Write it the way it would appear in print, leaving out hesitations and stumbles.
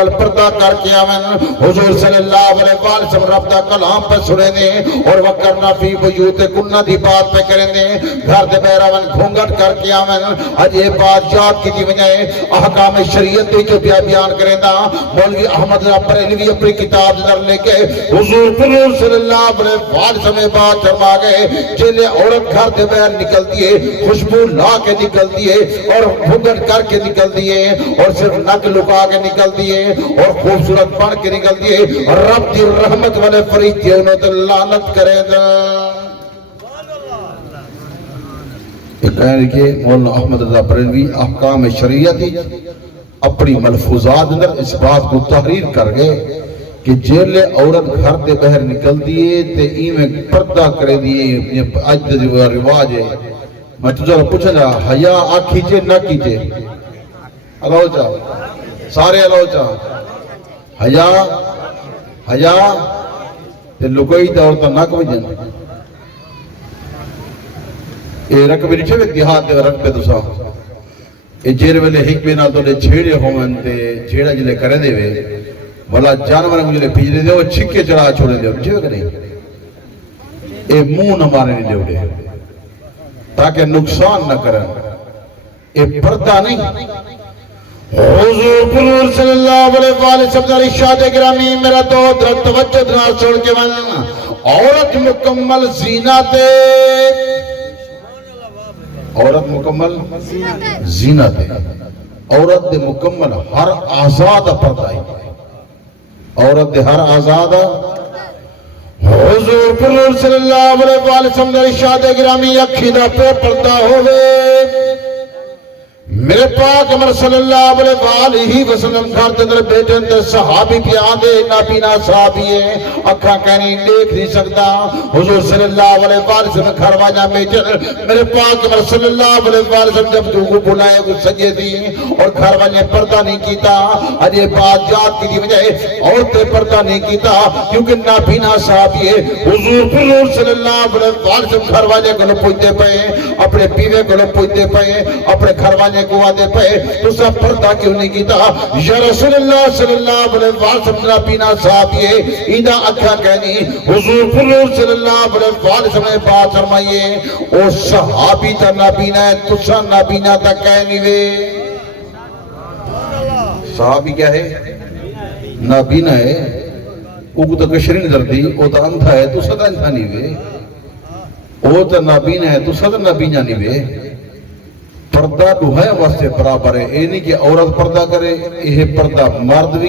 مکمل پردہ کر کے آمن حضور صلی اللہ علیہ وسلم رب دا کلام پہ سنے دیں اور وکرنا فی بیوت کنہ دی بات پہ کریں دیں گھر دے بیراون گھونگٹ کر کے آمن آج یہ بات یاد کی دی وجائے احکام شریعت دی جو بیان کریں دا مولوی احمد بریلوی اپنی کتاب در لے کے حضور صلی اللہ علیہ وسلم بات فرما گئے جنہیں عورت گھر دے بیر نکل دیئے خوشبو لا کے نکل دیئے اور گھونگٹ کر کے نکل دیئے اور صرف نک لکا کے نکل دیئے اور خوبصورت بن کے نکل دیئے رب دی رحمت والے فرشتے انہوں نے لعنت کرے دا یہ کہنے کہ مولانا احمد رضا بریلوی احکام شریعتی اپنی ملفوظات اندر اس بات کو تحریر کر گئے کہ جیلے عورت گھر دے بہر نکل دیئے تے ایمیں پردہ کرے دیئے آج دے رواج ہے میں تجھے پوچھا جا حیاء آنکھ کیجئے نہ کیجئے اللہ چاہ سارے اللہ چاہ حیاء تے لکوئی تے عورتہ نہ کوئی جن اے رقبی نہیں چھوئے دیہات دے رقبے تو سا اے جیر ویلے حکمے نہ تو لے چھیڑے ہومن تے چھیڑا جلے کرے دے وے بھلا جانور مجھے بھیجنے دے وہ چھکے چڑھا چھوڑے دے چھوئے کہ نہیں اے منہ نہ مارے نہیں دے اڑے تاکہ نقصان نہ کریں اے پردہ نہیں حضور صلی اللہ علیہ وسلم ارشاد گرامی میرا دو در توجہ دنا چھوڑ کے من عورت مکمل زینت عورت مکمل زینت عورت دے مکمل ہر آزاد پردہ ہے عورت دے ہر آزاد حضور صلی اللہ علیہ وسلم ارشاد گرامی اکھی دا پہ پردہ ہوئے میرے پاک عمر صلی اللہ علیہ وسلم گھر اندر بیٹھے اندر صحابی بھی آدھے نابینا صحابی ہے اکھاں کہنی دیکھ نہیں سکتا حضور صلی اللہ علیہ وسلم گھر واجہ بیٹھے میرے پاک عمر صلی اللہ علیہ وسلم جب جو کو بلائے کو سجے دی اور گھر واجہ پردہ نہیں کیتا آج یہ بات یاد کی دی وجہ عورتیں پردہ نہیں کیتا کیونکہ نابینا صحابی ہے حضور صلی اللہ علیہ وسلم گھر واجہ کو پوچھتے پئے اپنے پیوے کو پوچھتے پئے اپنے گھر واجہ کو آدھے پہ تو سب پردہ کیوں نہیں کیتا یا رسول اللہ صلی اللہ علیہ وسلم نابینا صحابی ہے ایدہ اکھا کہنی حضور صلی اللہ علیہ وسلم بات فرمائیے او صحابی تا نابینا ہے تسا نابینا تا کہنی وے صحابی کیا ہے نابینا ہے او تا کشرین دردی او تا اندھا ہے تسا تا اندھا نہیں وے او تا نابینا ہے تسا تا نابینا نہیں وے پردہ دوہائیں واسطے برابر ہے یہ نہیں کہ عورت پردہ کرے یہ پردہ مرد بھی